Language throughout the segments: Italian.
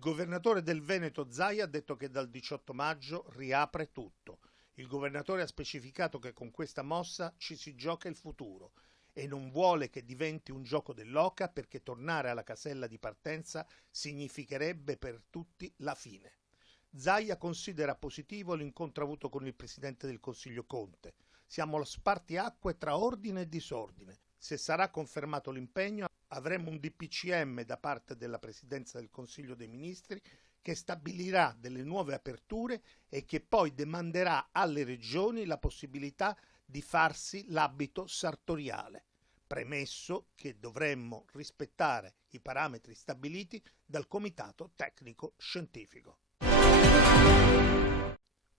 governatore del Veneto Zaia ha detto che dal 18 maggio riapre tutto. Il governatore ha specificato che con questa mossa ci si gioca il futuro e non vuole che diventi un gioco dell'oca, perché tornare alla casella di partenza significherebbe per tutti la fine. Zaia considera positivo l'incontro avuto con il presidente del Consiglio Conte. Siamo allo spartiacque tra ordine e disordine. Se sarà confermato l'impegno, avremo un DPCM da parte della Presidenza del Consiglio dei Ministri che stabilirà delle nuove aperture e che poi demanderà alle regioni la possibilità di farsi l'abito sartoriale, premesso che dovremmo rispettare i parametri stabiliti dal Comitato Tecnico Scientifico.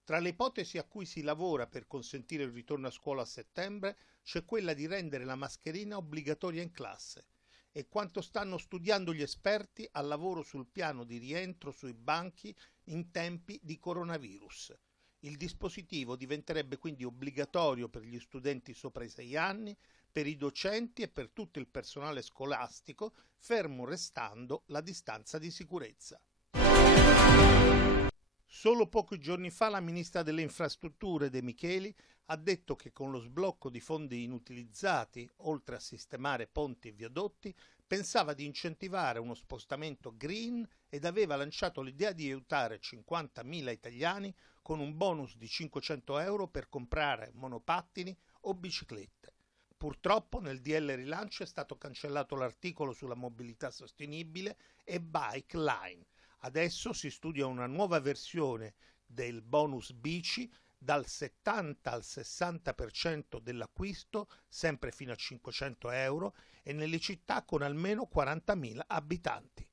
Tra le ipotesi a cui si lavora per consentire il ritorno a scuola a settembre c'è quella di rendere la mascherina obbligatoria in classe. E quanto stanno studiando gli esperti al lavoro sul piano di rientro sui banchi in tempi di coronavirus. Il dispositivo diventerebbe quindi obbligatorio per gli studenti sopra i 6 anni, per i docenti e per tutto il personale scolastico, fermo restando la distanza di sicurezza. Solo pochi giorni fa la ministra delle infrastrutture De Micheli ha detto che con lo sblocco di fondi inutilizzati, oltre a sistemare ponti e viadotti, pensava di incentivare uno spostamento green ed aveva lanciato l'idea di aiutare 50.000 italiani con un bonus di 500 euro per comprare monopattini o biciclette. Purtroppo nel DL Rilancio è stato cancellato l'articolo sulla mobilità sostenibile e Bike Line. Adesso si studia una nuova versione del bonus bici dal 70 al 60% dell'acquisto, sempre fino a 500 euro, e nelle città con almeno 40.000 abitanti.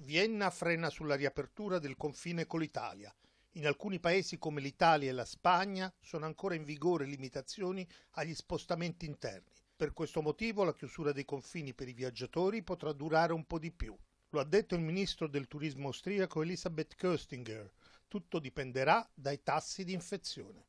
Vienna frena sulla riapertura del confine con l'Italia. In alcuni paesi come l'Italia e la Spagna sono ancora in vigore limitazioni agli spostamenti interni. Per questo motivo la chiusura dei confini per i viaggiatori potrà durare un po' di più. Lo ha detto il ministro del turismo austriaco Elisabeth Köstinger. Tutto dipenderà dai tassi di infezione.